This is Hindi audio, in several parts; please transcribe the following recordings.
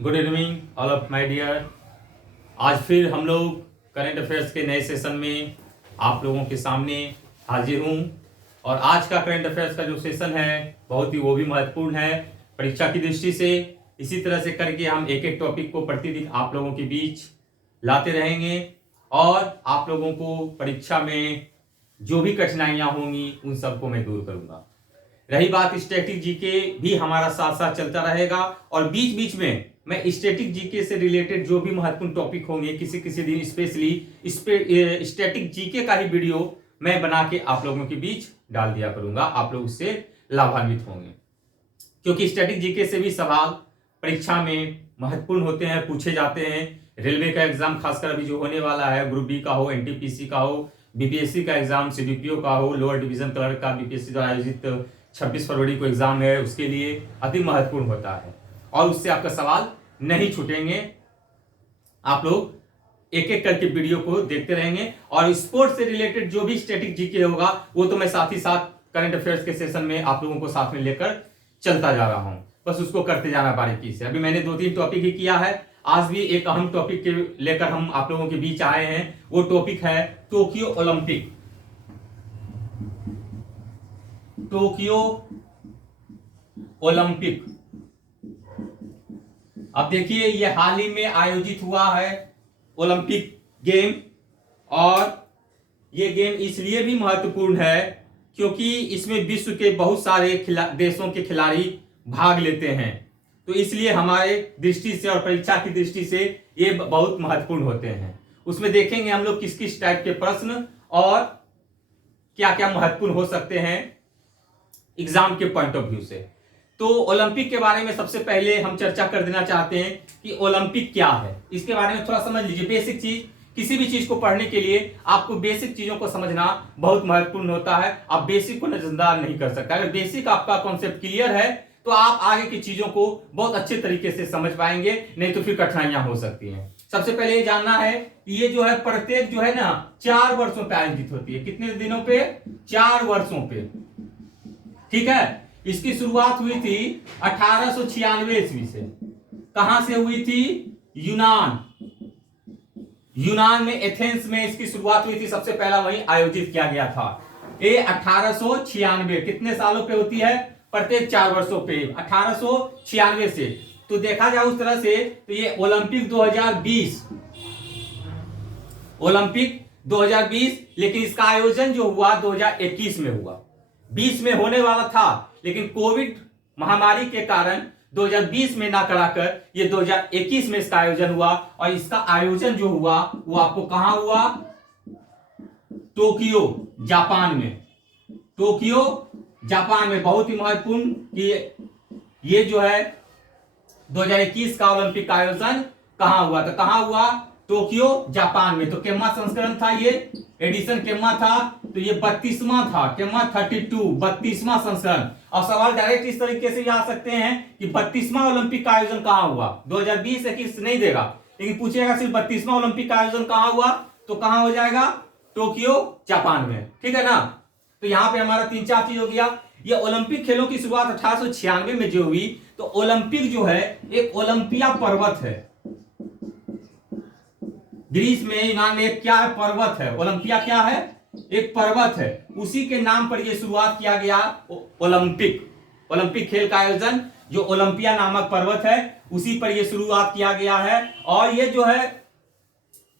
Good evening all of my dear. आज फिर हम लोग करंट अफेयर्स के नए सेशन में आप लोगों के सामने हाजिर हूँ। और आज का करंट अफेयर्स का जो सेशन है बहुत ही वो भी महत्वपूर्ण है परीक्षा की दृष्टि से। इसी तरह से करके हम एक एक टॉपिक को प्रतिदिन आप लोगों के बीच लाते रहेंगे और आप लोगों को परीक्षा में जो भी कठिनाइयाँ होंगी उन सबको मैं दूर करूँगा। रही बात स्टैटिक जीके, भी हमारा साथ साथ चलता रहेगा और बीच बीच में मैं स्टैटिक जीके से रिलेटेड जो भी महत्वपूर्ण टॉपिक होंगे किसी किसी दिन स्पेशली स्टैटिक जीके का ही वीडियो मैं बना के आप लोगों के बीच डाल दिया करूंगा। आप लोग उससे लाभान्वित होंगे क्योंकि स्टैटिक जीके से भी सवाल परीक्षा में महत्वपूर्ण होते हैं, पूछे जाते हैं। रेलवे का एग्जाम खासकर अभी जो होने वाला है, ग्रुप बी का हो, एनटीपीसी का हो, बीपीएससी का एग्जाम, सीडीपीओ का हो, लोअर डिवीजन क्लर्क का बीपीएससी द्वारा आयोजित 26 फरवरी को एग्जाम है, उसके लिए अति महत्वपूर्ण होता है और उससे आपका सवाल नहीं छूटेंगे। आप लोग एक एक करके वीडियो को देखते रहेंगे और स्पोर्ट्स से रिलेटेड जो भी स्टैटिक जीके होगा वो तो मैं साथ ही साथ करंट अफेयर्स के सेशन में आप लोगों को साथ में लेकर चलता जा रहा हूं। बस उसको करते जाना बारीकी से। अभी मैंने 2-3 टॉपिक ही किया है, आज भी एक अहम टॉपिक के लेकर हम आप लोगों के बीच आए हैं। वो टॉपिक है टोक्यो ओलंपिक। टोक्यो ओलंपिक, अब देखिए ये हाल ही में आयोजित हुआ है ओलंपिक गेम और ये गेम इसलिए भी महत्वपूर्ण है क्योंकि इसमें विश्व के बहुत सारे देशों के खिलाड़ी भाग लेते हैं। तो इसलिए हमारे दृष्टि से और परीक्षा की दृष्टि से ये बहुत महत्वपूर्ण होते हैं। उसमें देखेंगे हम लोग किस किस टाइप के प्रश्न और क्या क्या महत्वपूर्ण हो सकते हैं एग्जाम के पॉइंट ऑफ व्यू से। तो ओलंपिक के बारे में सबसे पहले हम चर्चा कर देना चाहते हैं कि ओलंपिक क्या है। इसके बारे में थोड़ा समझ लीजिए। बेसिक चीज, किसी भी चीज को पढ़ने के लिए आपको बेसिक चीजों को समझना बहुत महत्वपूर्ण होता है। आप बेसिक को नजरअंदाज नहीं कर सकते। अगर बेसिक आपका कॉन्सेप्ट क्लियर है तो आप आगे की चीजों को बहुत अच्छे तरीके से समझ पाएंगे, नहीं तो फिर कठिनाइयां हो सकती हैं। सबसे पहले ये जानना है कि ये जो है प्रत्येक जो है ना 4 वर्षों पे आयोजित होती है। कितने दिनों पे? 4 वर्षों पे। ठीक है। इसकी शुरुआत हुई थी 1896 ईस्वी से। कहां से हुई थी? यूनान में, एथेंस में इसकी शुरुआत हुई थी। सबसे पहला वहीं आयोजित किया गया था। ये 1896 कितने सालों पे होती है? प्रत्येक 4 वर्षों पे, 1896 से। तो देखा जाए उस तरह से तो ये ओलंपिक 2020, ओलंपिक 2020, लेकिन इसका आयोजन जो हुआ 2021 में हुआ। 20 में होने वाला था लेकिन कोविड महामारी के कारण 2020 में ना कराकर ये 2021 में इसका आयोजन हुआ। और इसका आयोजन जो हुआ वो आपको कहां हुआ? टोक्यो, जापान में। टोक्यो, जापान में। बहुत ही महत्वपूर्ण कि ये जो है 2021 का ओलंपिक का आयोजन कहां हुआ? तो कहां हुआ? टोक्यो, जापान में। तो केम्मा संस्करण था, ये एडिशन केम्मा था, तो ये 32वां था। केम्मा 32, 32वां संस्करण। और सवाल डायरेक्ट इस तरीके से आ सकते हैं कि 32वां ओलंपिक का आयोजन कहां हुआ? 2020-21 नहीं देगा, लेकिन पूछेगा सिर्फ 32वां ओलंपिक का आयोजन कहां हुआ, तो कहां हो जाएगा? टोक्यो, जापान में। ठीक है ना। तो यहां पे हमारा 3-4 चीज हो गया। ये ओलंपिक खेलों की शुरुआत 1896 में जो हुई, तो ओलंपिक जो है एक ओलंपिया पर्वत है। ग्रीस में, यूनान में एक क्या है? पर्वत है। ओलंपिया क्या है? एक पर्वत है। उसी के नाम पर यह शुरुआत किया गया ओलंपिक। ओलंपिक खेल का आयोजन जो ओलंपिया नामक पर्वत है उसी पर यह शुरुआत किया गया है। और ये जो है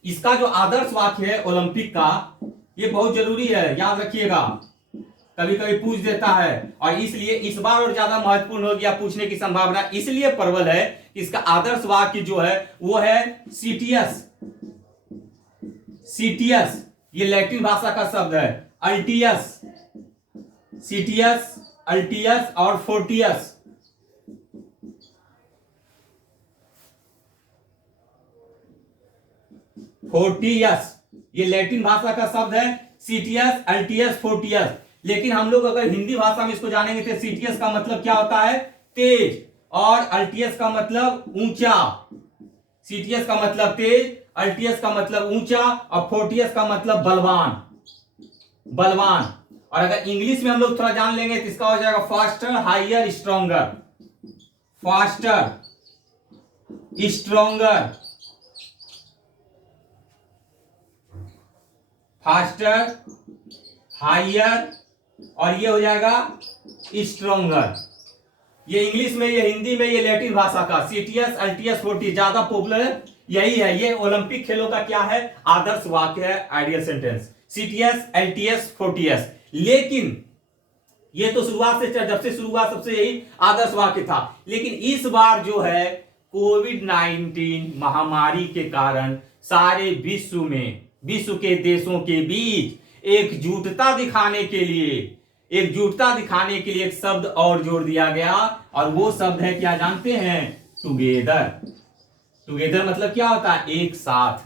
इसका जो आदर्श वाक्य है ओलंपिक का, ये बहुत जरूरी है, याद रखिएगा, कभी कभी पूछ देता है। और इसलिए इस बार और ज्यादा महत्वपूर्ण हो गया, पूछने की संभावना इसलिए प्रबल है कि इसका आदर्श वाक्य जो है वो है सीटियस। सीटियस ये लैटिन भाषा का शब्द है। अल्टियस, सीटियस, अल्टियस और फोर्टियस। फोर्टियस ये लैटिन भाषा का शब्द है। सीटियस, अल्टियस, फोर्टियस। लेकिन हम लोग अगर हिंदी भाषा में इसको जानेंगे तो सीटियस का मतलब क्या होता है? तेज। और अल्टियस का मतलब ऊंचा। सीटियस का मतलब तेज, अल्टियस का मतलब ऊंचा और फोर्टियस का मतलब बलवान। बलवान। और अगर इंग्लिश में हम लोग थोड़ा जान लेंगे तो इसका हो जाएगा faster, higher, stronger. Faster, stronger, faster, higher, और ये हो जाएगा स्ट्रॉन्गर। ये इंग्लिश में, ये हिंदी में, ये लैटिन भाषा का सीटीएस एलटीएस 40 ज्यादा पॉपुलर यही है। ये ओलंपिक खेलों का क्या है, आदर्श वाक्य है, आइडियल सेंटेंस, सीटीएस एलटीएस 40s। लेकिन ये तो शुरुआत से, जब से शुरू हुआ सबसे यही आदर्श वाक्य था। लेकिन इस बार जो है कोविड-19 महामारी के कारण सारे विश्व में, विश्व के देशों के बीच एकजुटता दिखाने के लिए, एकजुटता दिखाने के लिए एक शब्द और जोड़ दिया गया, और वो शब्द है क्या जानते हैं, टुगेदर। टुगेदर मतलब क्या होता है, एक साथ,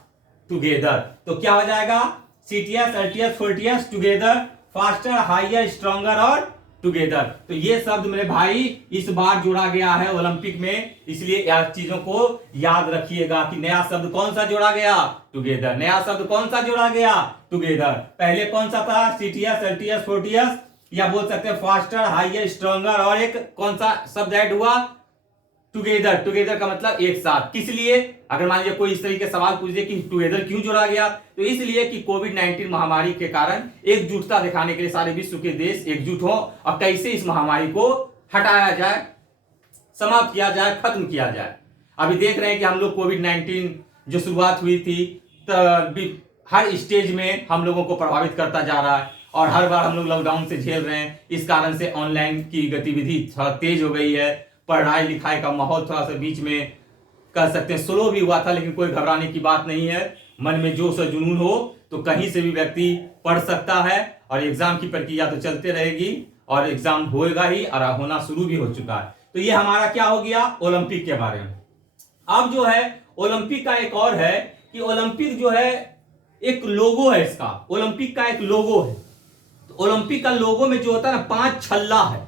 टुगेदर। तो क्या हो जाएगा, सीटीएस एलटीएस 40s, together, faster, higher, stronger और टुगेदर। तो ये शब्द मेरे भाई इस बार जोड़ा गया है ओलंपिक में, इसलिए यार चीजों को याद रखिएगा कि नया शब्द कौन सा जोड़ा गया, टुगेदर। नया शब्द कौन सा जोड़ा गया, टुगेदर। पहले कौन सा था, सीटीएस एलटीएस 40s, या बोल सकते हैं फास्टर, हायर, स्ट्रॉन्गर, और एक कौन सा शब्द ऐड हुआ, टुगेदर। टुगेदर का मतलब एक साथ। किस लिए, अगर मान लीजिए कोई इस तरीके सवाल पूछ दे कि टुगेदर क्यों जोड़ा गया, तो इसलिए कि कोविड-19 महामारी के कारण एकजुटता दिखाने के लिए सारे विश्व के देश एकजुट हो और कैसे इस महामारी को हटाया जाए, समाप्त किया जाए, खत्म किया जाए। अभी देख रहे हैं कि हम लोग कोविड-19 जो शुरुआत हुई थी, तब हर स्टेज में हम लोगों को प्रभावित करता जा रहा है, और हर बार हम लोग लॉकडाउन से झेल रहे हैं। इस कारण से ऑनलाइन की गतिविधि थोड़ा तेज हो गई है, पढ़ाई लिखाई का माहौल थोड़ा सा बीच में कह सकते हैं स्लो भी हुआ था, लेकिन कोई घबराने की बात नहीं है। मन में जोश और जुनून हो तो कहीं से भी व्यक्ति पढ़ सकता है, और एग्जाम की प्रक्रिया तो चलते रहेगी, और एग्जाम होएगा ही, और होना शुरू भी हो चुका है। तो ये हमारा क्या हो गया, ओलंपिक के बारे में। अब जो है ओलंपिक का एक और है कि ओलंपिक जो है एक लोगो है, इसका ओलंपिक का एक लोगो है। तो ओलंपिक का लोगो में जो होता है ना, 5 छल्ला है,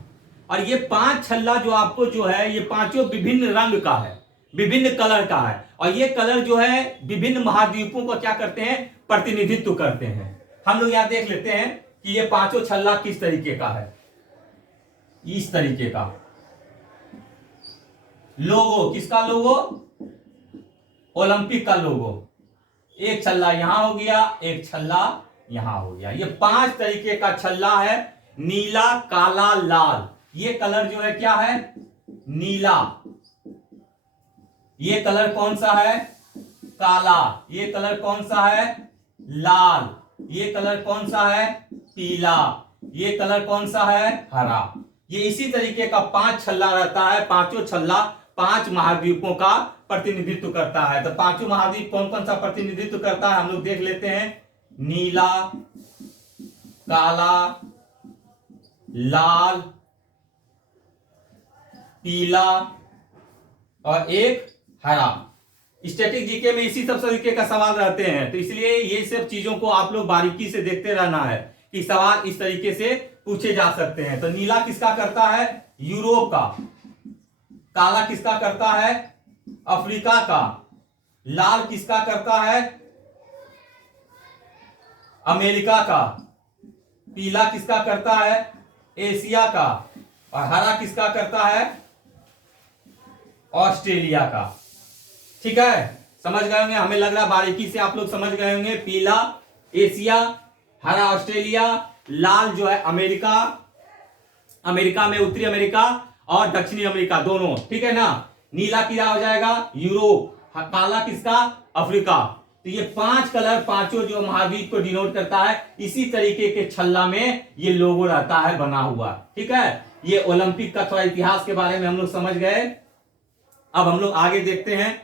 और ये 5 छल्ला जो आपको जो है, ये पांचों विभिन्न रंग का है, विभिन्न कलर का है, और ये कलर जो है विभिन्न महाद्वीपों को क्या करते हैं, प्रतिनिधित्व करते हैं। हम लोग यहां देख लेते हैं कि ये पांचों छल्ला किस तरीके का है। इस तरीके का लोगो, किसका लोगो, ओलंपिक का लोगो। एक छल्ला यहां हो गया, एक छल्ला यहां हो गया। ये 5 तरीके का छल्ला है, नीला, काला, लाल। ये कलर जो है क्या है, नीला। ये कलर कौन सा है, काला। ये कलर कौन सा है, लाल। ये कलर कौन सा है, पीला। ये कलर कौन सा है, हरा। ये इसी तरीके का 5 छल्ला रहता है। पांचों छल्ला 5 महाद्वीपों का प्रतिनिधित्व करता है। तो पांचों महाद्वीप कौन कौन सा प्रतिनिधित्व करता है, हम लोग देख लेते हैं। नीला, काला, लाल, पीला और एक हरा। स्टैटिक जीके में इसी सब तरीके का सवाल रहते हैं, तो इसलिए ये सब चीजों को आप लोग बारीकी से देखते रहना है कि सवाल इस तरीके से पूछे जा सकते हैं। तो नीला किसका करता है, यूरोप का। काला किसका करता है, अफ्रीका का। लाल किसका करता है, अमेरिका का। पीला किसका करता है, एशिया का। और हरा किसका करता है, ऑस्ट्रेलिया का। ठीक है, समझ गए होंगे, हमें लग रहा बारीकी से आप लोग समझ गए होंगे। पीला एशिया, हरा ऑस्ट्रेलिया, लाल जो है अमेरिका, अमेरिका में उत्तरी अमेरिका और दक्षिणी अमेरिका दोनों। ठीक है ना। नीला क्या हो जाएगा, यूरोप। काला किसका, अफ्रीका। तो ये 5 कलर पांचों जो महाद्वीप को डिनोट करता है, इसी तरीके के छल्ला में ये लोगो रहता है बना हुआ। ठीक है, ये ओलंपिक का थोड़ा इतिहास के बारे में हम लोग समझ गए। अब हम लोग आगे देखते हैं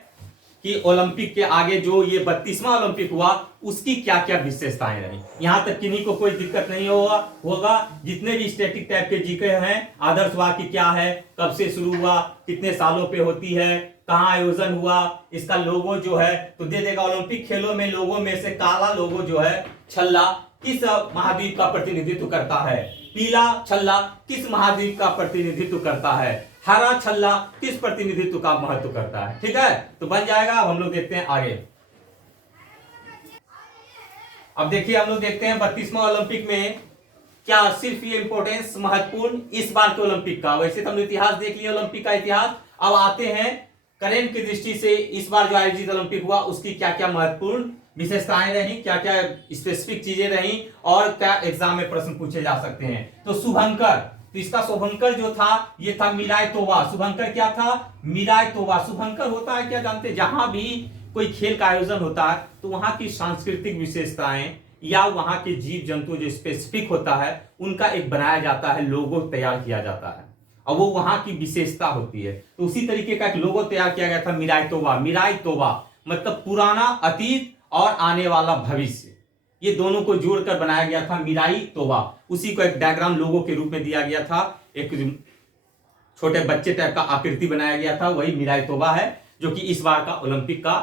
कि ओलंपिक के आगे जो ये 32वां ओलंपिक हुआ उसकी क्या क्या विशेषताएं रही। यहां तक किन्हीं को कोई दिक्कत नहीं होगा। जितने भी स्टैटिक टाइप के जीके हैं, आदर्श वाक्य क्या है, कब से शुरू हुआ, कितने सालों पे होती है, कहां आयोजन हुआ, इसका लोगो जो है तो दे देगा। ओलंपिक खेलों में लोगो में से काला लोगो जो है छल्ला किस महाद्वीप का प्रतिनिधित्व करता है, पीला छल्ला किस महाद्वीप का प्रतिनिधित्व करता है, हरा छल्ला किस प्रतिनिधित्व का महत्व करता है। ठीक है, तो बन जाएगा। अब हम लोग देखते हैं आगे। अब देखिए हम लोग देखते हैं 32वां ओलंपिक में क्या सिर्फ ये इंपॉर्टेंस महत्वपूर्ण इस बार के ओलंपिक का। वैसे तो हमने इतिहास देख लिया ओलंपिक का इतिहास। अब आते हैं करेंट की दृष्टि से इस बार जो आयोजित ओलंपिक हुआ उसकी क्या क्या महत्वपूर्ण विशेषताएं रही, क्या क्या स्पेसिफिक चीजें रही और क्या एग्जाम में प्रश्न पूछे जा सकते हैं। तो शुभंकर, तो इसका शुभंकर जो था ये था मिराय तोबा। शुभंकर क्या था? मिराय तोबा। शुभंकर होता है क्या जानते हैं? जहां भी कोई खेल का आयोजन होता है तो वहां की सांस्कृतिक विशेषताएं या वहां के जीव जंतु जो स्पेसिफिक होता है उनका एक बनाया जाता है, लोगो तैयार किया जाता है और वो वहां की विशेषता होती है। तो उसी तरीके का एक लोगो तैयार किया गया था मिराय तोबा। मिराय तोबा मतलब पुराना अतीत और आने वाला भविष्य, ये दोनों को जोड़कर बनाया गया था मिराई तोबा। उसी को एक डायग्राम लोगो के रूप में दिया गया था, एक छोटे बच्चे टाइप का आकृति बनाया गया था, वही मिराई तोबा है जो कि इस बार का ओलंपिक का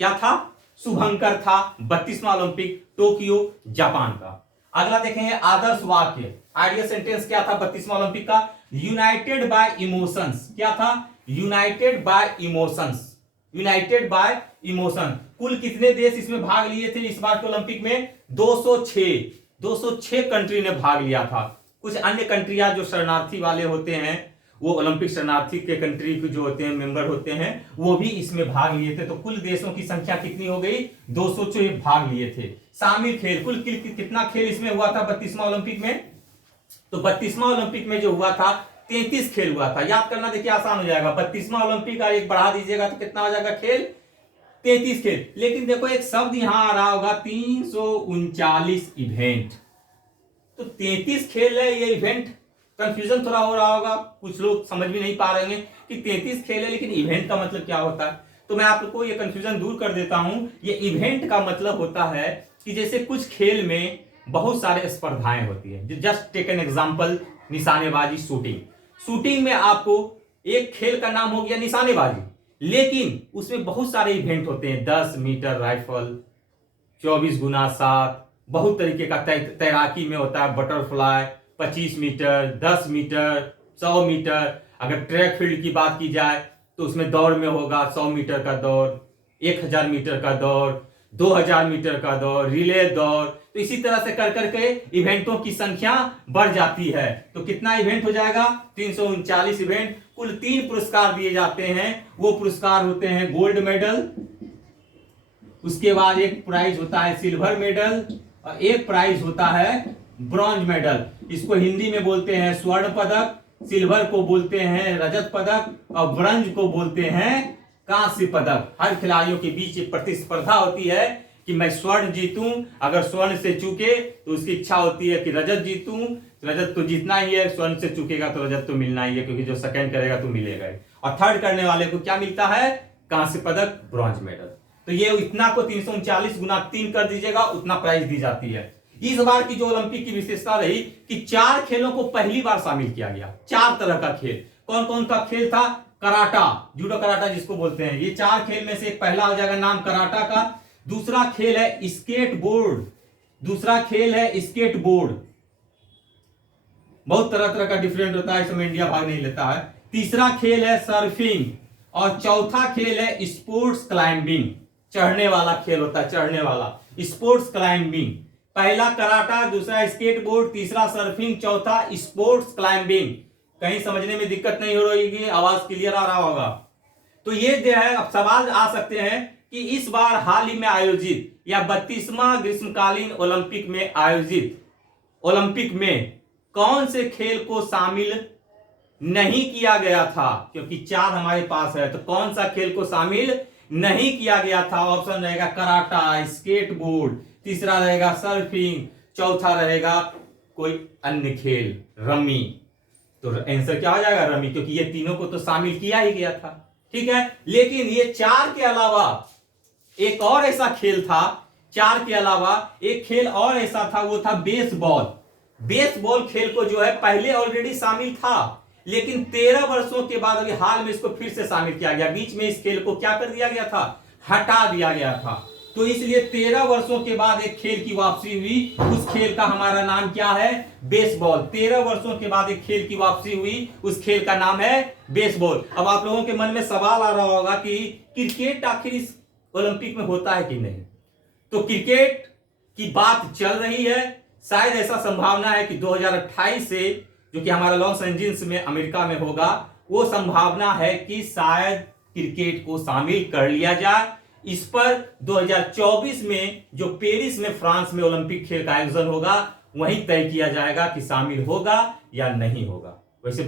क्या था? शुभंकर था। 32वां ओलंपिक टोक्यो जापान का। अगला देखेंगे आदर्श वाक्य, आइडियल सेंटेंस क्या था 32वां ओलंपिक का? United bye emotions. क्या था? United bye emotions. United bye emotion. कुल कितने देश इसमें भाग लिए थे इस बार के ओलंपिक में? 206 कंट्री ने भाग लिया था। कुछ अन्य कंट्रियां जो शरणार्थी वाले होते हैं, वो ओलंपिक शरणार्थी के कंट्री जो होते हैं, मेंबर होते हैं, वो भी इसमें भाग लिए थे। तो कुल देशों की संख्या कितनी हो गई? 206 भाग लिए थे। शामिल खेल, कुल कितना खेल इसमें हुआ था 32वां ओलंपिक में? तो 32वां ओलंपिक में जो हुआ था 33 खेल हुआ था। याद करना देखिए आसान हो जाएगा। 32वां ओलंपिक का एक बढ़ा दीजिएगा तो कितना हो जाएगा खेल? 33 खेल। लेकिन देखो एक शब्द यहां आ रहा होगा 339 इवेंट। तो 33 खेल है ये इवेंट, कंफ्यूजन थोड़ा हो रहा होगा, कुछ लोग समझ भी नहीं पा रहे हैं कि 33 खेल है लेकिन इवेंट का मतलब क्या होता है। तो मैं आपको ये कंफ्यूजन दूर कर देता हूं। ये इवेंट का मतलब होता है कि जैसे कुछ खेल में बहुत सारे स्पर्धाएं होती है। जस्ट टेक एन एग्जांपल, निशानेबाजी, शूटिंग। शूटिंग में आपको एक खेल का नाम हो गया निशानेबाजी, लेकिन उसमें बहुत सारे इवेंट होते हैं। 10 मीटर राइफल, 24x7, बहुत तरीके का तैराकी में होता है बटरफ्लाई, 25 मीटर, 10 मीटर, 100 मीटर। अगर ट्रैक फील्ड की बात की जाए तो उसमें दौड़ में होगा 100 मीटर का दौड़, 1000 मीटर का दौड़, 2000 मीटर का दौड़, रिले दौड़। तो इसी तरह से कर करके इवेंटों की संख्या बढ़ जाती है। तो कितना इवेंट हो जाएगा? 339 इवेंट। कुल 3 पुरस्कार दिए जाते हैं। वो पुरस्कार होते हैं गोल्ड मेडल, उसके बाद एक प्राइज होता है सिल्वर मेडल और एक प्राइज होता है ब्रॉन्ज मेडल। इसको हिंदी में बोलते हैं स्वर्ण पदक, सिल्वर को बोलते हैं रजत पदक और ब्रॉन्ज को बोलते हैं कांस्य पदक। हर खिलाड़ियों के बीच एक प्रतिस्पर्धा होती है कि मैं स्वर्ण जीतूं। अगर स्वर्ण से चूके तो उसकी इच्छा होती है कि रजत जीतूं। रजत तो जीतना ही है, स्वर्ण से चूकेगा तो रजत तो मिलना ही है, क्योंकि जो सेकंड करेगा तो मिलेगा ही। और थर्ड करने वाले को क्या मिलता है? कांस्य पदक, ब्रॉन्ज मेडल। तो ये इतना को 339 गुना 3 कर दीजिएगा, उतना प्राइज दी जाती है। इस बार की जो ओलंपिक की विशेषता रही कि 4 खेलों को पहली बार शामिल किया गया। 4 तरह का खेल। कौन कौन सा खेल था? कराटा, जूडो कराटा जिसको बोलते हैं। ये 4 खेल में से एक पहला हो जाएगा नाम कराटा का। दूसरा खेल है स्केट बोर्ड, दूसरा खेल है स्केट बोर्ड, बहुत तरह तरह का डिफरेंट होता है, इसमें इंडिया भाग नहीं लेता है। तीसरा खेल है सर्फिंग और चौथा खेल है स्पोर्ट्स क्लाइंबिंग। चढ़ने वाला खेल होता है, चढ़ने वाला स्पोर्ट्स क्लाइंबिंग। पहला कराटा, दूसरा स्केट बोर्ड, तीसरा सर्फिंग, चौथा स्पोर्ट्स क्लाइंबिंग। कहीं समझने में दिक्कत नहीं हो रही है? आवाज क्लियर आ रहा होगा? तो ये जो है अब सवाल आ सकते हैं कि इस बार हाल ही में आयोजित या 32वां ग्रीष्मकालीन ओलंपिक में आयोजित ओलंपिक में कौन से खेल को शामिल नहीं किया गया था? क्योंकि 4 हमारे पास है, तो कौन सा खेल को शामिल नहीं किया गया था? ऑप्शन रहेगा कराटा, स्केट बोर्ड, तीसरा रहेगा सर्फिंग, चौथा रहेगा कोई अन्य खेल, रमी। तो आंसर क्या हो जाएगा? रमी, क्योंकि ये तीनों को तो शामिल किया ही गया था। ठीक है, लेकिन ये 4 के अलावा एक और ऐसा खेल था। 4 के अलावा एक खेल और ऐसा था, वो था बेसबॉल। बेसबॉल खेल को जो है पहले ऑलरेडी शामिल था, लेकिन 13 वर्षों के बाद अभी हाल में इसको फिर से शामिल किया गया। बीच में इस खेल को क्या कर दिया गया था? हटा दिया गया था। तो इसलिए 13 वर्षों के बाद एक खेल की वापसी हुई। उस खेल का हमारा नाम क्या है? बेसबॉल। 13 वर्षों के बाद एक खेल की वापसी हुई, उस खेल का नाम है बेसबॉल। अब आप लोगों के मन में सवाल आ रहा होगा कि क्रिकेट आखिर इस ओलंपिक में होता है कि नहीं? तो क्रिकेट की बात चल रही है। शायद ऐसा संभावना है कि 2028 से, जो कि हमारा लॉस एंजिल्स में अमेरिका में होगा, वो संभावना है कि शायद क्रिकेट को शामिल कर लिया जाए। इस पर 2024 में जो पेरिस में फ्रांस में ओलंपिक खेल का आयोजन होगा वहीं तय किया जाएगा कि शामिल होगा या नहीं होगा। वैसे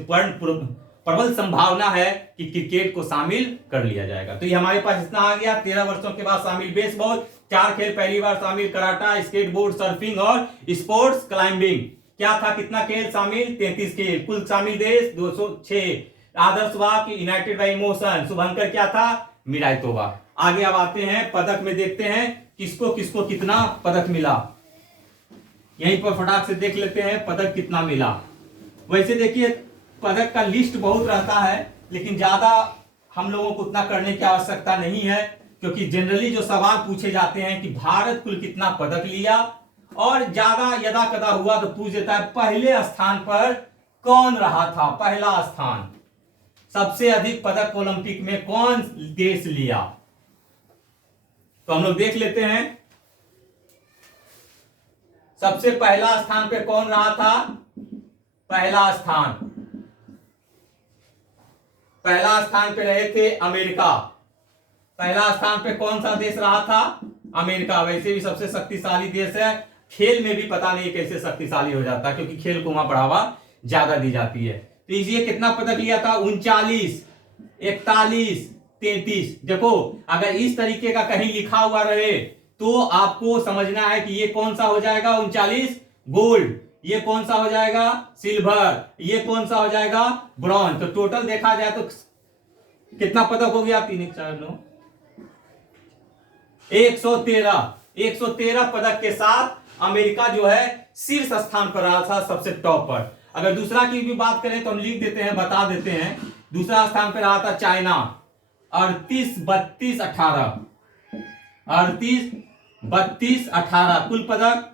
प्रबल संभावना है कि क्रिकेट को शामिल कर लिया जाएगा। तो ये हमारे पास इतना आ गया। 13 वर्षों के बाद शामिल बेसबॉल, 4 खेल पहली बार शामिल, कराटा, स्केटबोर्ड, सर्फिंग और स्पोर्ट्स क्लाइंबिंग। क्या था, कितना खेल शामिल? 33 खेल। कुल शामिल देश 206। आदर्श वाक्य यूनाइटेड बाय इमोशन। शुभंकर क्या था? मीराई तोबा। आगे अब आते हैं पदक में, देखते हैं किसको किसको कितना पदक मिला। यहीं पर फटाक से देख लेते हैं पदक कितना मिला। वैसे देखिए पदक का लिस्ट बहुत रहता है, लेकिन ज्यादा हम लोगों को उतना करने की आवश्यकता नहीं है, क्योंकि जनरली जो सवाल पूछे जाते हैं कि भारत कुल कितना पदक लिया, और ज्यादा यदा कदा हुआ तो पूछ देता है पहले स्थान पर कौन रहा था। पहला स्थान, सबसे अधिक पदक ओलंपिक में कौन देश लिया, तो हम लोग देख लेते हैं। सबसे पहला स्थान पे कौन रहा था? पहला स्थान पे रहे थे अमेरिका। पहला स्थान पे कौन सा देश रहा था? अमेरिका। वैसे भी सबसे शक्तिशाली देश है। खेल में भी पता नहीं कैसे शक्तिशाली हो जाता है, क्योंकि खेल को वहां बढ़ावा ज्यादा दी जाती है। तो ये कितना पदक लिया था? 39, 41, 33। देखो अगर इस तरीके का कहीं लिखा हुआ रहे तो आपको समझना है कि ये कौन सा हो जाएगा? 39 गोल्ड, ये कौन सा हो जाएगा? सिल्वर, ये कौन सा हो जाएगा? ब्रॉन्ज। तो टोटल देखा जाए तो कितना पदक हो गया? 3 4 9 113 पदक के साथ अमेरिका जो है शीर्ष स्थान पर रहा था, सबसे टॉप पर। अगर दूसरा की भी बात करें तो हम लिख देते हैं, बता देते हैं। दूसरा स्थान पर रहा था चाइना, 38, 32, 18। 38, 32, 18 कुल पदक।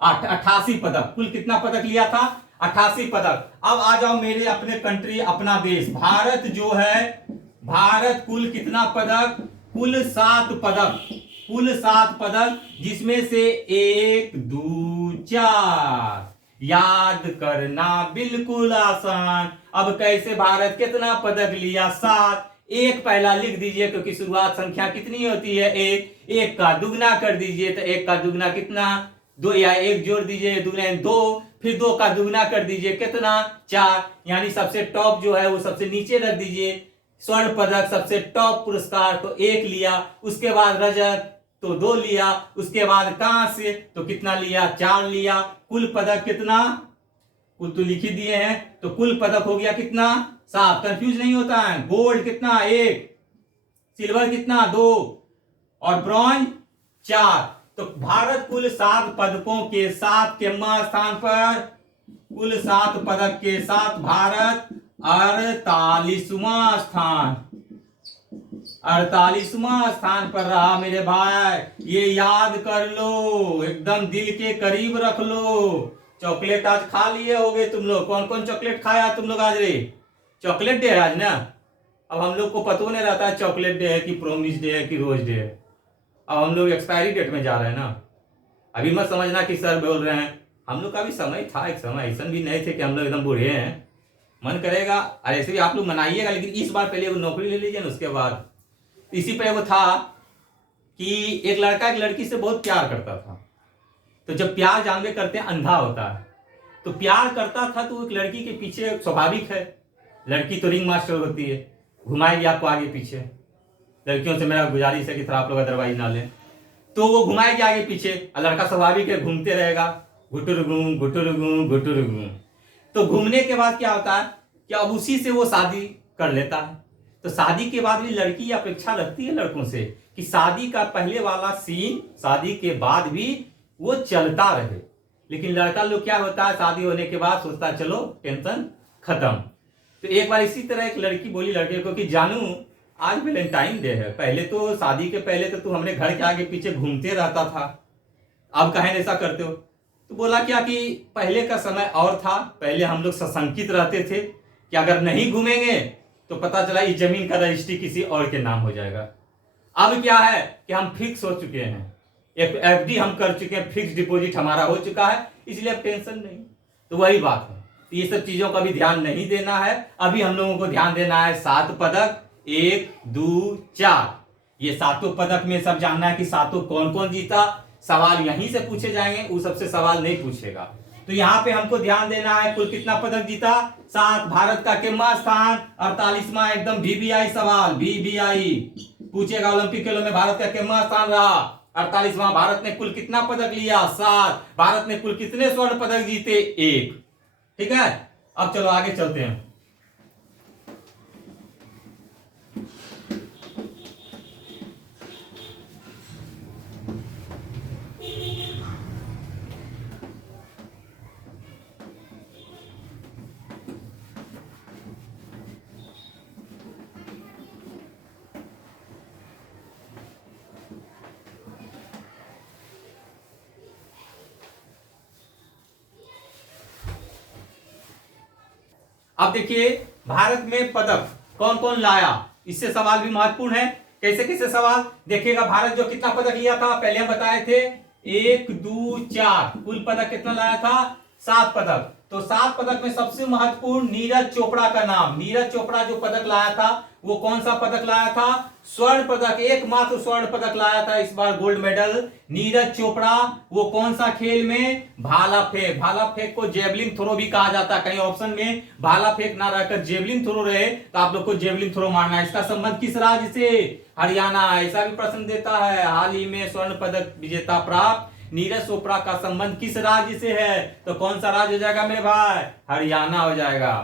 आठ 88 पदक। कुल कितना पदक लिया था? 88 पदक। अब आ जाओ मेरे अपने कंट्री, अपना देश भारत जो है, भारत कुल कितना पदक? कुल 7 पदक। कुल 7 पदक, जिसमें से 1 2 4 याद करना बिल्कुल आसान। अब कैसे भारत कितना पदक लिया? 7। एक पहला लिख दीजिए, क्योंकि शुरुआत संख्या कितनी होती है? 1। 1 का दुगना कर दीजिए, तो 1 का दुगना कितना? 2, या 1 जोड़ दीजिए, दुगना 2, फिर 2 का दुगना कर दीजिए, कितना? 4। यानी सबसे टॉप जो है वो सबसे नीचे रख दीजिए। स्वर्ण पदक सबसे टॉप पुरस्कार, तो 1 लिया। उसके बाद रजत तो 2 लिया। उसके बाद कांस्य तो कितना लिया? 4 लिया। कुल पदक कितना? कुल तो लिख ही दिए हैं, तो कुल पदक हो गया कितना? 7। कंफ्यूज नहीं होता है। गोल्ड कितना? 1। सिल्वर कितना? 2। और ब्रॉन्ज 4। तो भारत कुल 7 पदकों के साथ केम्मा स्थान पर? कुल 7 पदक के साथ भारत 48वां स्थान, 48वां स्थान पर रहा मेरे भाई। ये याद कर लो, एकदम दिल के करीब रख लो। चॉकलेट आज खा लिए होगे तुम लोग। कौन कौन चॉकलेट खाया तुम लोग आज? रे चॉकलेट डे है आज ना। अब हम लोग को पता नहीं रहता है चॉकलेट डे है कि प्रोमिस डे है कि रोज डे है। अब हम लोग एक्सपायरी डेट में जा रहे हैं ना। अभी मत समझना कि सर बोल रहे हैं, हम लोग का भी समय था, एक समय ऐसा भी नहीं थे कि हम लोग एकदम बूढ़े हैं। मन करेगा और ऐसे भी आप लोग मनाइएगा, लेकिन इस बार पहले वो नौकरी ले लीजिए ना, उसके बाद। इसी पे वो था कि एक लड़का एक लड़की से बहुत प्यार करता था। तो जब प्यार जानवे करते हैं अंधा होता है, तो प्यार करता था तो एक लड़की के पीछे, स्वाभाविक है, लड़की तो रिंग मास्टर होती है, घुमाएगी आपको आगे पीछे। लड़कियों से मेरा गुजारिश है कि थोड़ा आप लोग अदरवाइज ना लें। तो वो घुमाएगी आगे पीछे, और लड़का स्वाभाविक है घूमते रहेगा, घुटुर घूम। तो घूमने के बाद क्या होता है कि अब उसी से वो शादी कर लेता है। तो शादी के बाद भी लड़की अपेक्षा रखती है लड़कों से कि शादी का पहले वाला सीन शादी के बाद भी वो चलता रहे। लेकिन लड़का लोग क्या होता है, शादी होने के बाद सोचता है चलो टेंशन खत्म। तो एक बार इसी तरह एक लड़की बोली लड़के को कि जानू आज वैलेंटाइन डे है, पहले तो शादी के पहले तो तू हमने घर के आगे पीछे घूमते रहता था, अब कहें ऐसा करते हो? तो बोला क्या कि पहले का समय और था, पहले हम लोग सशंकित रहते थे कि अगर नहीं घूमेंगे तो पता चला इस जमीन का रजिस्ट्री किसी और के नाम हो जाएगा। अब क्या है कि हम फिक्स हो चुके हैं, एक एफडी हम कर चुके हैं, फिक्स डिपॉजिट हमारा हो चुका है, इसलिए अब टेंशन नहीं। तो वही बात है, तो ये सब चीजों का भी ध्यान नहीं देना है। अभी हम लोगों को ध्यान देना है 7 पदक, 1 2 4, ये सातों पदक में सब जानना है कि सातों कौन कौन जीता। सवाल यहीं से पूछे जाएंगे, उस सबसे सवाल नहीं पूछेगा। तो यहाँ पे हमको ध्यान देना है कुल कितना पदक जीता, 7। भारत का कितना स्थान, 48वां, एकदम वीवीआई सवाल, वीवीआई पूछेगा ओलंपिक खेलों में भारत का कितना स्थान रहा, 48वां। भारत ने कुल कितना पदक लिया, 7। भारत ने कुल कितने स्वर्ण पदक जीते, 1। ठीक है, अब चलो आगे चलते हैं। अब देखिए भारत में पदक कौन कौन लाया, इससे सवाल भी महत्वपूर्ण है। कैसे कैसे सवाल देखिएगा, भारत जो कितना पदक लिया था पहले हम बताए थे, 1 2 4, कुल पदक कितना लाया था, 7 पदक। तो 7 पदक में सबसे महत्वपूर्ण नीरज चोपड़ा का नाम, नीरज चोपड़ा जो पदक लाया था वो कौन सा पदक लाया था, स्वर्ण पदक, एकमात्र स्वर्ण पदक लाया था इस बार, गोल्ड मेडल नीरज चोपड़ा। वो कौन सा खेल में, भाला फेंक। भाला फेंक को जेवलिन थ्रो भी कहा जाता है, कहीं ऑप्शन में भाला फेंक ना रहकर जेवलिन थ्रो रहे तो आप लोग को जेवलिन थ्रो मारना है। इसका संबंध किस राज्य से, हरियाणा। ऐसा भी प्रश्न देता है, हाल ही में स्वर्ण पदक विजेता प्राप्त नीरज चोपड़ा का संबंध किस राज्य से है, तो कौन सा राज्य हो जाएगा मेरे भाई, हरियाणा हो जाएगा।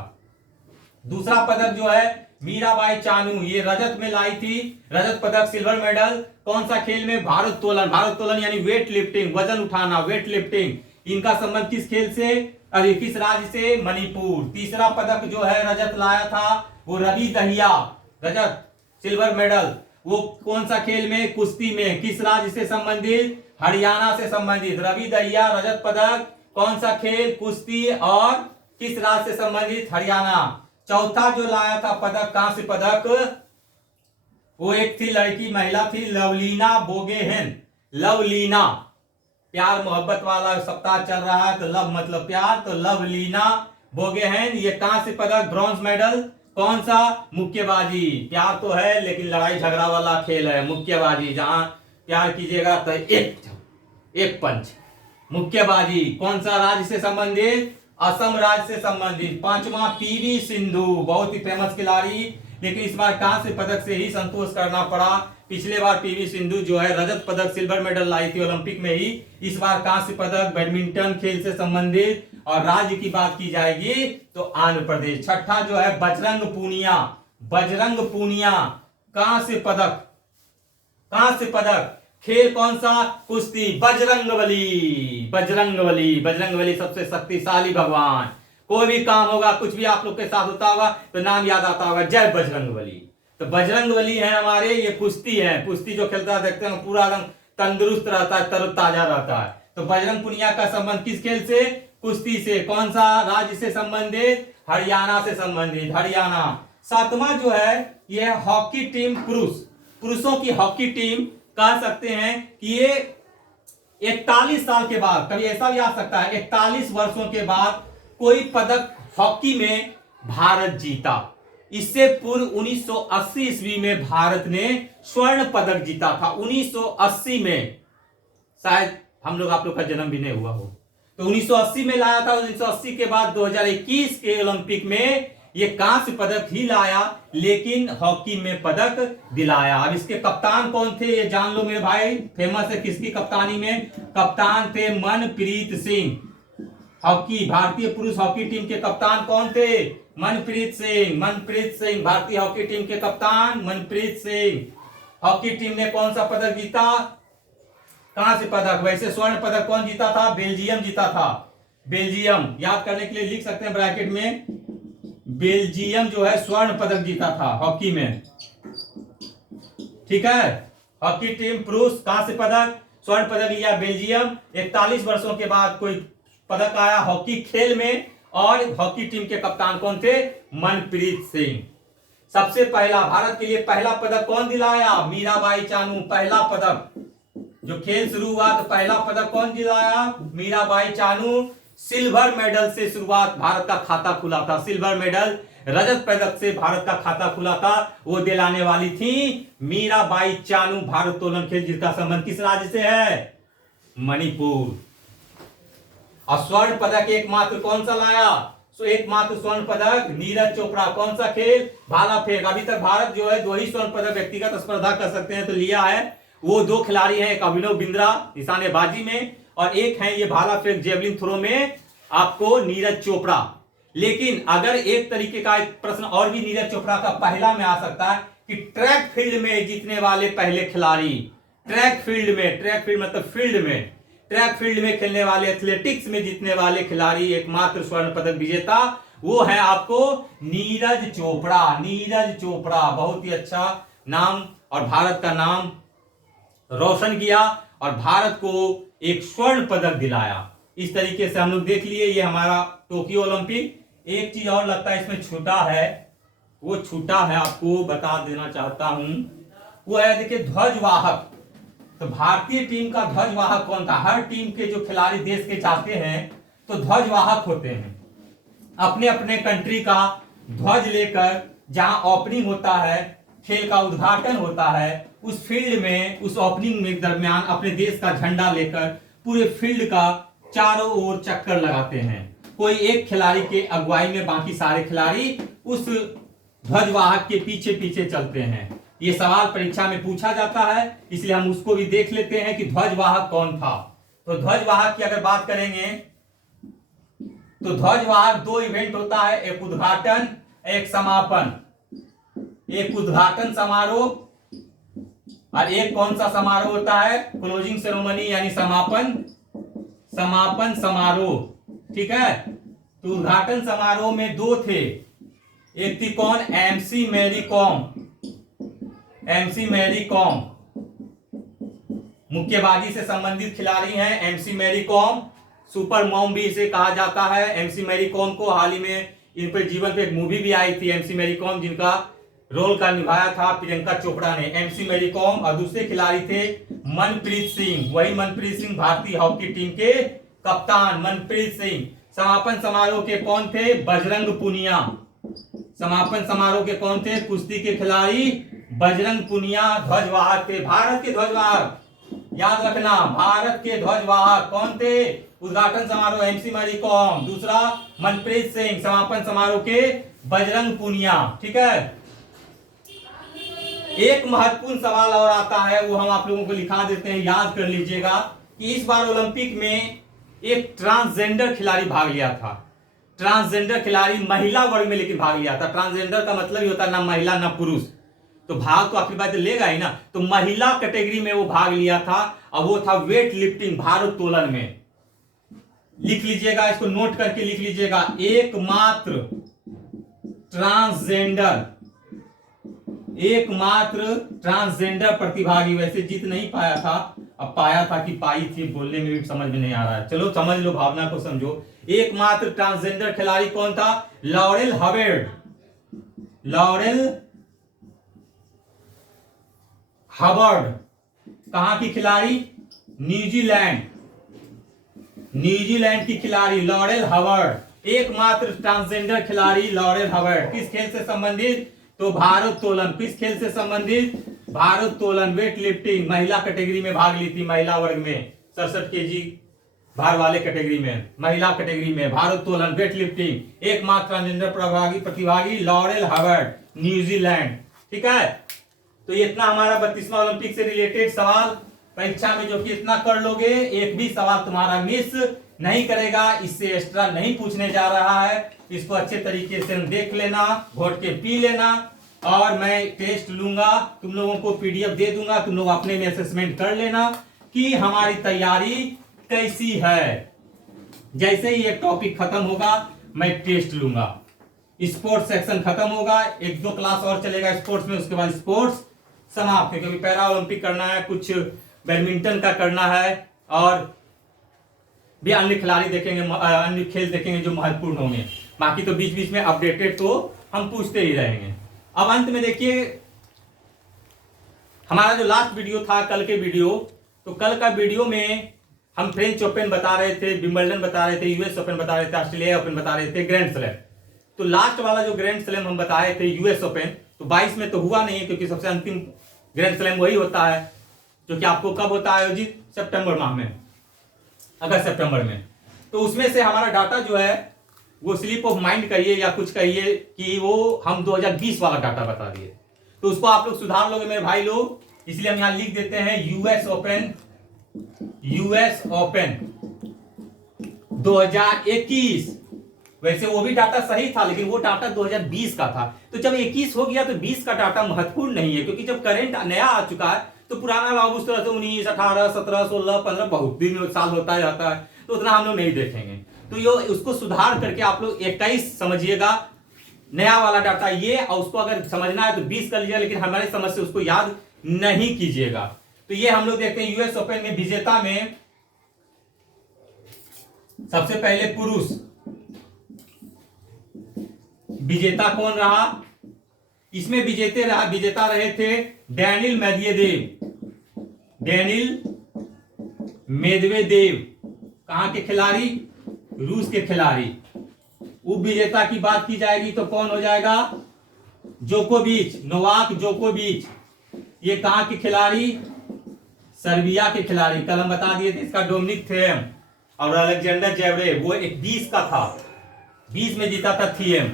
दूसरा पदक जो है मीराबाई चानू, ये रजत में लाई थी, रजत पदक, सिल्वर मेडल, कौन सा खेल में, भारोत्तोलन। भारोत्तोलन यानी वेट लिफ्टिंग, वजन उठाना, वेट लिफ्टिंग। इनका संबंध किस खेल से, अरे किस राज्य से, मणिपुर। तीसरा पदक जो है रजत लाया था वो रवि दहिया, रजत सिल्वर मेडल, वो कौन सा खेल में, कुश्ती में, किस राज्य से संबंधित, हरियाणा से संबंधित। रवि दहिया रजत पदक, कौन सा खेल, कुश्ती, और किस राज्य से संबंधित, हरियाणा। चौथा जो लाया था पदक, कांस्य पदक, वो एक थी लड़की, महिला थी, लवलीना बोगेहेन। लवलीना, प्यार मोहब्बत वाला सप्ताह चल रहा है तो लव मतलब प्यार, तो लवलीना बोगेहेन, ये कांस्य पदक, ब्रॉन्ज मेडल, कौन सा, मुक्केबाजी। प्यार तो है लेकिन लड़ाई झगड़ा वाला खेल है, मुक्केबाजी, जहां प्यार कीजिएगा तो एक पंच, मुक्केबाजी। कौन सा राज्य से संबंधित, असम राज्य से संबंधित। पांचवा पीवी सिंधु, बहुत ही फेमस खिलाड़ी, लेकिन इस बार कांस्य पदक से ही संतोष करना पड़ा। पिछले बार पीवी सिंधु जो है रजत पदक, सिल्वर मेडल लाई थी ओलंपिक में ही, इस बार कांस्य पदक बैडमिंटन खेल से संबंधित। और राज्य की बात की जाएगी तो आंध्र प्रदेश। छठा जो है बजरंग पूनिया, बजरंग पूनिया, कांस्य पदक, कांस्य पदक, खेल कौन सा, कुश्ती, बजरंगबली। बजरंगबली, बजरंगबली सबसे शक्तिशाली भगवान। कोई भी काम होगा, कुछ भी आप लोग के साथ होता होगा तो नाम याद आता होगा, जय बजरंगबली। तो बजरंगबली है हमारे, ये कुश्ती है, कुश्ती जो खेलता है देखते हैं पूरा एकदम तंदुरुस्त रहता है, तरोताजा रहता है। तो बजरंग पुनिया का संबंध किस खेल से, कुश्ती से। कौन सा राज्य से संबंधित, हरियाणा से संबंधित, हरियाणा। सातवां जो है ये हॉकी टीम, पुरुषों की हॉकी टीम, कह सकते हैं कि ये 41 साल के बाद, कभी ऐसा भी आ सकता है 41 वर्षों के बाद कोई पदक हॉकी में भारत जीता। इससे पूर्व 1980 ईस्वी में भारत ने स्वर्ण पदक जीता था, 1980 में, शायद हम लोग आप लोग का जन्म भी नहीं हुआ हो। तो 1980 में लाया था, 1980 के बाद 2021 के ओलंपिक में ये कांस्य पदक ही लाया, लेकिन हॉकी में पदक दिलाया। अब इसके कप्तान कौन थे ये जान लो मेरे भाई, फेमस है किसकी कप्तानी में, कप्तान थे मनप्रीत सिंह। हॉकी, भारतीय पुरुष हॉकी टीम के कप्तान कौन थे, मनप्रीत सिंह। मनप्रीत सिंह, भारतीय हॉकी टीम के कप्तान मनप्रीत सिंह। हॉकी टीम ने कौन सा पदक जीता, कांस्य पदक। वैसे स्वर्ण पदक कौन जीता था, बेल्जियम जीता था, बेल्जियम। याद करने के लिए लिख सकते हैं ब्रैकेट में, बेल्जियम जो है स्वर्ण पदक जीता था हॉकी में। ठीक है, हॉकी टीम पुरुष कांस्य पदक, स्वर्ण पदक लिया बेल्जियम। 41 वर्षों के बाद कोई पदक आया हॉकी खेल में, और हॉकी टीम के कप्तान कौन थे, मनप्रीत सिंह। सबसे पहला भारत के लिए पहला पदक कौन दिलाया? मीराबाई चानू। पहला पदक, जो खेल शुरू हुआ तो पहला पदक कौन दिलाया? मीराबाई चानू। सिल्वर मेडल से शुरुआत, भारत का खाता खुला था। सिल्वर मेडल, रजत पदक से भारत का खाता खुला था, वो दिलाने वाली थी मीराबाई चानू। भारोत्तोलन खेल जिसका संबंध किस राज्य से है? मणिपुर। और स्वर्ण पदक एकमात्र कौन सा लाया? एकमात्र स्वर्ण पदक नीरज चोपड़ा। कौन सा खेल? भाला फेंक। अभी तक भारत जो है 2 ही स्वर्ण पदक व्यक्तिगत स्पर्धा कर सकते हैं तो लिया है। वो 2 खिलाड़ी हैं, एक अभिनव बिंद्रा निशानेबाजी में और एक है ये भाला फेंक जेवलिन थ्रो में आपको नीरज चोपड़ा। लेकिन अगर एक तरीके का एक प्रश्न और भी नीरज चोपड़ा का पहला में आ सकता है कि ट्रैक फील्ड में जीतने वाले पहले खिलाड़ी, ट्रैक फील्ड मतलब फील्ड में, ट्रैक फील्ड में खेलने वाले, एथलेटिक्स में जीतने वाले खिलाड़ी, एकमात्र स्वर्ण पदक विजेता वो है आपको नीरज चोपड़ा। नीरज चोपड़ा बहुत ही अच्छा नाम और भारत का नाम रोशन किया और भारत को एक स्वर्ण पदक दिलाया। इस तरीके से हम लोग देख लिए ये हमारा टोक्यो ओलंपिक। एक चीज और लगता है इसमें छूटा है, वो छूटा है आपको बता देना चाहता हूं, वो है देखिए ध्वजवाहक। तो भारतीय टीम का ध्वजवाहक कौन था? हर टीम के जो खिलाड़ी देश के जाते हैं तो ध्वजवाहक होते हैं, अपने अपने कंट्री का ध्वज लेकर जहां ओपनिंग होता है, खेल का उद्घाटन होता है, उस फील्ड में, उस ओपनिंग में दरमियान अपने देश का झंडा लेकर पूरे फील्ड का चारों ओर चक्कर लगाते हैं। कोई एक खिलाड़ी के अगुवाई में बाकी सारे खिलाड़ी उस ध्वजवाहक के पीछे पीछे चलते हैं। ये सवाल परीक्षा में पूछा जाता है, इसलिए हम उसको भी देख लेते हैं कि ध्वजवाहक कौन था। तो ध्वजवाहक की अगर बात करेंगे तो ध्वजवाहक 2 इवेंट होता है, एक उद्घाटन, एक समापन। एक उद्घाटन समारोह और एक कौन सा समारोह होता है? क्लोजिंग सेरेमनी यानी समापन समारोह। ठीक है, तो उद्घाटन समारोह में 2 थे, एक थी कौन? एमसी मैरी कॉम। एमसी मैरी कॉम मुक्केबाजी से संबंधित खिलाड़ी हैं। MC Mary Kom super mom भी इसे कहा जाता है। एमसी मैरी कॉम को हाल ही में इन पर जीवन पे एक मूवी भी आई थी, एमसी मैरी कॉम, जिनका रोल का निभाया था प्रियंका चोपड़ा ने। एमसी मैरी कॉम और दूसरे खिलाड़ी थे मनप्रीत सिंह। वही मनप्रीत सिंह भारतीय हॉकी टीम के कप्तान मनप्रीत सिंह। समापन समारोह के कौन थे? बजरंग पुनिया। समापन समारोह के कौन थे? कुश्ती के खिलाड़ी बजरंग पुनिया ध्वजवाहक थे। भारत के ध्वजवाहक याद रखना, भारत के ध्वजवाहक कौन थे? उद्घाटन समारोह एमसी मैरी कॉम, दूसरा मनप्रीत सिंह, समापन समारोह के बजरंग पुनिया। ठीक है, एक महत्वपूर्ण सवाल और आता है, वो हम आप लोगों को लिखा देते हैं, याद कर लीजिएगा कि इस बार ओलंपिक में एक ट्रांसजेंडर खिलाड़ी भाग लिया था। ट्रांसजेंडर खिलाड़ी महिला वर्ग में लेकिन भाग लिया था। ट्रांसजेंडर का मतलब ही होता है ना महिला ना पुरुष, तो भाग तो आखिर बात लेगा ही ना। तो महिला कैटेगरी में वो भाग लिया था और वो था वेट लिफ्टिंग, भारोत्तोलन में। लिख लीजिएगा, इसको नोट करके लिख लीजिएगा, एकमात्र ट्रांसजेंडर प्रतिभागी। वैसे जीत नहीं पाया था, अब पाया था कि पाई थी, बोलने में भी समझ में नहीं आ रहा है, चलो समझ लो, भावना को समझो। एकमात्र ट्रांसजेंडर खिलाड़ी कौन था? Laurel Howard. लॉरेल हवर्ड कहां की खिलाड़ी? न्यूजीलैंड की खिलाड़ी लॉरेल हवर्ड। एकमात्र ट्रांसजेंडर खिलाड़ी लॉरेल हवर्ड। किस खेल से संबंधित? तो भारोत्तोलन। किस खेल से संबंधित? भारोत्तोलन, वेट लिफ्टिंग, महिला कैटेगरी में भाग ली थी, महिला वर्ग में 67 केजी भार वाले कैटेगरी में, महिला कैटेगरी में भारोत्तोलन, वेट लिफ्टिंग। एकमात्र ट्रांसजेंडर प्रतिभागी लॉरेल हवर्ड, न्यूजीलैंड। ठीक है, तो ये इतना हमारा 32वां ओलंपिक से रिलेटेड सवाल परीक्षा में जो कि इतना कर लोगे, एक भी सवाल तुम्हारा मिस नहीं करेगा, इससे एक्स्ट्रा नहीं पूछने जा रहा है। इसको अच्छे तरीके से देख लेना, घोट के पी लेना, और मैं टेस्ट लूंगा, तुम लोगों को पीडीएफ दे दूंगा, तुम लोग अपने में असेसमेंट कर लेना कि हमारी तैयारी कैसी है। जैसे ही एक टॉपिक खत्म होगा मैं टेस्ट लूंगा, स्पोर्ट्स सेक्शन खत्म होगा, 1-2 क्लास और चलेगा स्पोर्ट्स में, उसके बाद स्पोर्ट्स समाप्त है। क्योंकि पैरा ओलंपिक करना है, कुछ बैडमिंटन का करना है, और भी अन्य खिलाड़ी देखेंगे, अन्य खेल देखेंगे जो महत्वपूर्ण होंगे। बाकी तो बीच बीच में अपडेटेड तो हम पूछते ही रहेंगे। अब अंत में देखिए, हमारा जो लास्ट वीडियो था, कल के वीडियो, तो कल का वीडियो में हम फ्रेंच ओपन बता रहे थे, विंबलडन बता रहे थे, यूएस ओपन बता रहे थे, ऑस्ट्रेलिया ओपन बता रहे थे, ग्रैंड स्लैम। तो लास्ट वाला जो ग्रैंड स्लैम हम बताए थे यूएस ओपन, तो 22 में तो हुआ नहीं है, क्योंकि सबसे अंतिम ग्रैंड स्लैम वही होता है जो कि आपको कब होता है आयोजित, सितंबर माह में, अगस्त सितंबर में। तो उसमें से हमारा डाटा जो है वो स्लिप ऑफ माइंड कहिए या कुछ कहिए कि वो हम 2020 वाला डाटा बता दिए, तो उसको आप लोग सुधार लोगे मेरे भाई लोग। इसलिए हम यहां लिख देते हैं यूएस ओपन 2021। वैसे वो भी डाटा सही था, लेकिन वो डाटा 2020 का था। तो जब 21 हो गया तो 20 का डाटा महत्वपूर्ण नहीं है, क्योंकि जब करंट नया आ चुका है तो पुराना लाभ उस तरह से 19, 18, 17, 16, 15 बहुत दिन साल होता जाता है, तो उतना हम लोग नहीं देखेंगे। तो ये उसको सुधार करके आप लोग 21 समझिएगा नया वाला डाटा ये, और उसको अगर समझना है तो 20 कर लीजिएगा, लेकिन हमारी समझ से उसको याद नहीं कीजिएगा। तो ये हम लोग देखते हैं यूएस ओपन में विजेता में सबसे पहले पुरुष विजेता कौन रहा? इसमें विजेता रहे थे डैनियल मेदवेदेव। कहां के खिलाड़ी? रूस के खिलाड़ी। उप विजेता की बात की जाएगी तो कौन हो जाएगा? नोवाक जोकोविच। ये कहां के खिलाड़ी? सर्बिया के खिलाड़ी। कल हम बता दिए थे इसका डोमिनिक थिएम। और अलेक्जेंडर जेवरेव वो 20 का था, 20 में जीता था थिएम।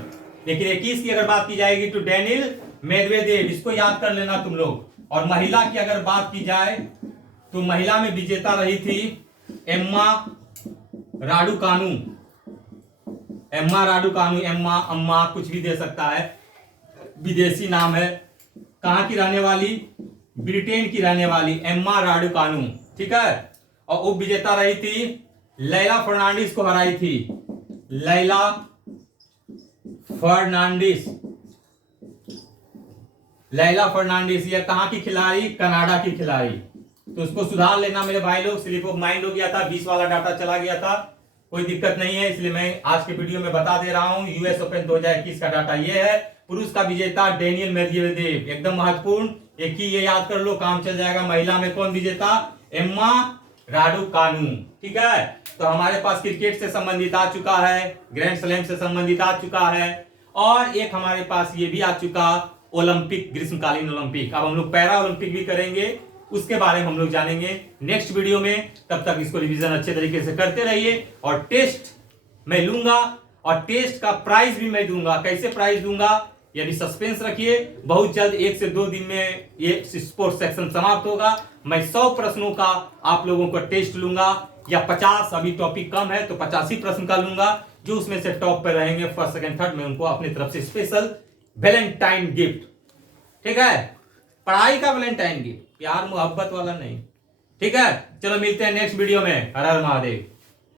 लेकिन 21 की अगर बात की जाएगी तो डैनियल मेदवेदेव, इसको याद कर लेना तुम लोग। और महिला की अगर बात की जाए तो महिला में विजेता रही थी एम्मा राडुकानु। एम्मा कुछ भी दे सकता है, विदेशी नाम है। कहां की रहने वाली? ब्रिटेन की रहने वाली एम्मा राडुकानु, ठीक है। और उप विजेता रही थी लैला फर्नांडिस को हराई थी, लैला फर्नांडिस। ये कहां की खिलाड़ी? कनाडा की खिलाड़ी। तो उसको सुधार लेना मेरे भाई लोग। स्लिप ऑफ माइंड हो गया था, 20 वाला डाटा चला गया था, कोई दिक्कत नहीं है। इसलिए मैं आज के वीडियो में बता दे रहा हूं यूएस ओपन 2021 का डाटा ये है। पुरुष का विजेता डैनियल मेदवेदेव, एकदम महत्वपूर्ण, एक ही ये याद कर लो, काम चल जाएगा। महिला में कौन विजेता? एम्मा राडुकानु, ठीक है। तो हमारे पास क्रिकेट से संबंधित आ चुका है, ग्रैंड स्लैम से संबंधित आ चुका है, और एक हमारे पास ये भी आ चुका ओलंपिक, ग्रीष्मकालीन ओलंपिक। अब हम लोग पैरा ओलंपिक भी करेंगे, उसके बारे में हम लोग जानेंगे नेक्स्ट वीडियो में। तब तक इसको रिवीजन अच्छे तरीके से करते रहिए। और टेस्ट मैं लूंगा, और टेस्ट का प्राइस भी मैं दूंगा। कैसे प्राइस दूंगा ये भी सस्पेंस रखिए। बहुत जल्द 1 से 2 दिन में ये स्पोर्ट्स सेक्शन समाप्त होगा। मैं 100 प्रश्नों का आप लोगों को टेस्ट लूंगा, या 50, अभी टॉपिक कम है तो 85 प्रश्न का लूंगा। जो उसमें से टॉप पे रहेंगे फर्स्ट, सेकंड, थर्ड, मैं उनको अपनी तरफ से स्पेशल वैलेंटाइन गिफ्ट, ठीक है, पढ़ाई का वैलेंटाइन गिफ्ट, प्यार मोहब्बत वाला नहीं, ठीक है। चलो मिलते हैं नेक्स्ट वीडियो में। हर हर महादेव।